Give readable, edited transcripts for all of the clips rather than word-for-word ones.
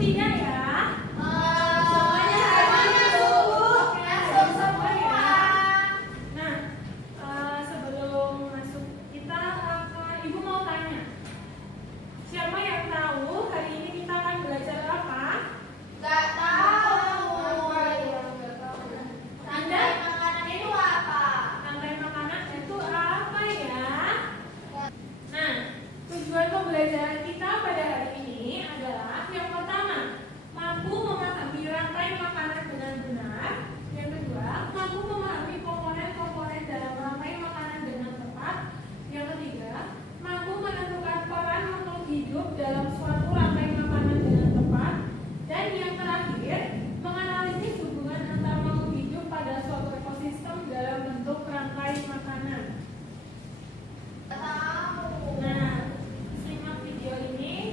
ketiga ya. Pembelajaran kita pada hari ini adalah yang pertama, mampu memahami rantai makanan dengan benar. Yang kedua, mampu memahami komponen-komponen dalam rantai makanan dengan tepat. Yang ketiga, mampu menentukan peran makhluk hidup dalam suatu rantai makanan dengan tepat. Dan yang terakhir, menganalisis hubungan antar makhluk hidup pada suatu ekosistem dalam bentuk rantai makanan. Nah, video ini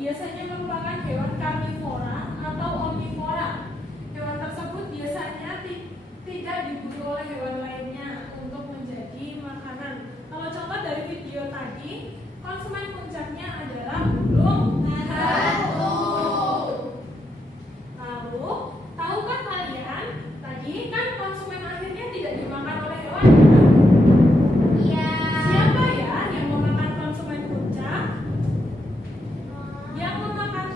biasanya merupakan hewan karnivora atau omnivora. Hewan tersebut biasanya tidak diburu oleh hewan lainnya untuk menjadi makanan. Kalau contoh dari video tadi, konsumen puncaknya adalah burung hantu. Lalu, tahukah kalian tadi kan konsumen akhirnya tidak dimakan oleh hewan? Iya. Siapa ya yang memakan konsumen puncak? Yang memakan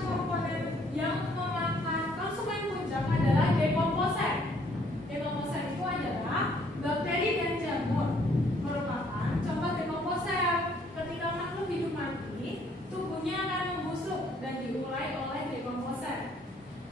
konsumen puncak adalah dekomposer. Dekomposer itu adalah bakteri dan jamur. Merupakan contoh dekomposer. Ketika makhluk hidup mati, tubuhnya akan membusuk dan diurai oleh dekomposer.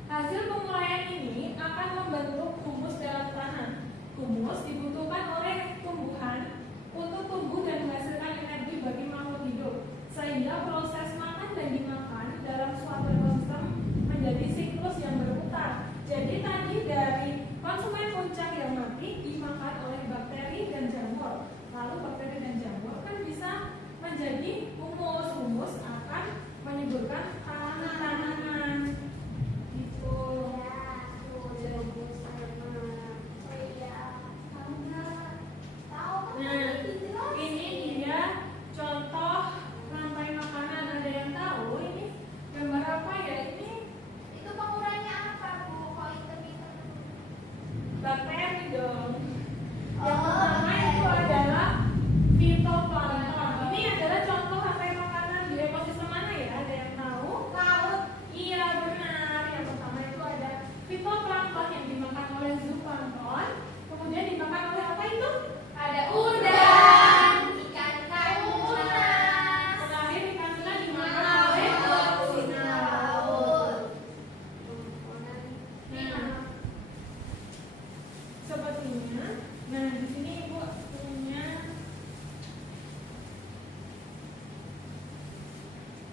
Hasil penguraian ini akan membentuk humus dalam tanah. Humus dibutuhkan oleh tumbuhan untuk tumbuh dan menghasilkan energi bagi makhluk hidup, sehingga proses makan dan dimakan dalam suatu ekosistem menjadi siklus yang berputar. Jadi tadi dari konsumen puncak yang mati dimakan oleh bakteri dan jamur. Lalu bakteri dan jamur kan bisa menjadi humus. Humus akan menyuburkan tanaman. Gitu. Nah, ini dia contoh rantai makanan. Ada yang tahu ini gambar apa ya? Ini Itu penguraiannya apa, Bu? Kok hitam-hitam? bakteri dong. Yang Oh, pertama itu bakteri. adalah fitoplankton. Ini adalah contoh rantai makanan di ekosistem mana ya? Ada yang tahu? Laut. Iya benar. Yang pertama itu ada fitoplankton yang dimakan oleh zooplankton. Kemudian dimakan oleh apa itu? Ada udang, ikan tuna, Terakhir ikan tuna dimakan oleh tuna laut. Nah, sepertinya. Nah, di sini Ibu punya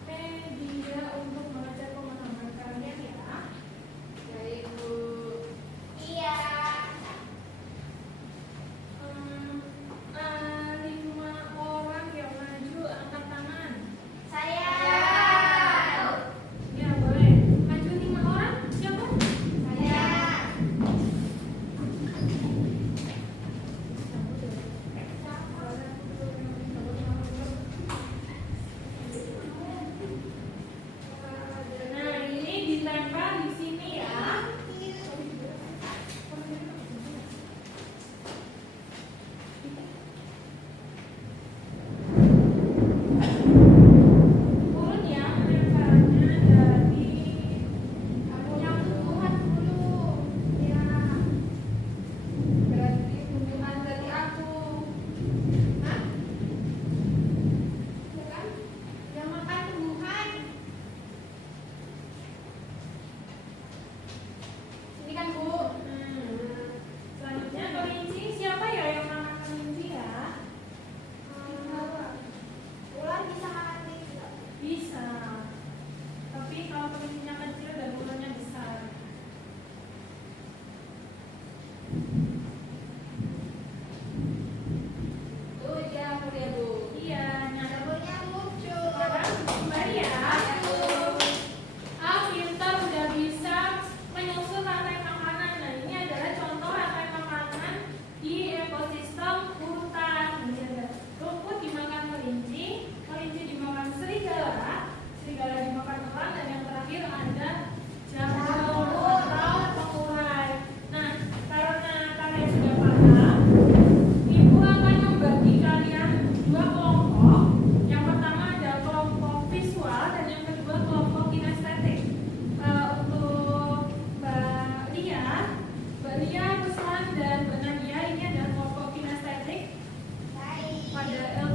media untuk mengecek pemahaman kalian ya. Baik, Bu. Iya. 5 orang yang maju angkat tangan. Saya. Ya boleh. Maju 5 orang. Siapa? Saya. Nah, ini ditempel di sini ya. Urut ya menempelnya dari Yang tumbuhan dulu. Ya. Berarti tumbuhan dari aku. Hah? Bukan? Yang makan tumbuhan. Ini kan, Bu. Selanjutnya kelinci. Siapa ya yang makan kelinci ya? Ular bisa makan kelinci nggak? Bisa. Tapi kalau kelincinya kecil dan ularnya besar. Tuh, dia aku lihat, Bu. Iya, nah Dapurnya lucu. sekarang kembali ya. Pintar udah bisa menyusun rantai makanan. Nah, ini adalah contoh rantai makanan di ekosistem hutan. Ini ada rumput dimakan kelinci, kelinci dimakan serigala, serigala dimakan elang, dan yang terakhir ada jamur atau pengurai. Nah, karena kalian sudah paham, Ibu akan membagi kalian 2 kelompok. Yang pertama ada kelompok visual dan yang kedua kelompok kinestetik. Untuk Mbak Lia, Ruslan, dan Mbak Nadia ini adalah kelompok kinestetik. Baik. Pada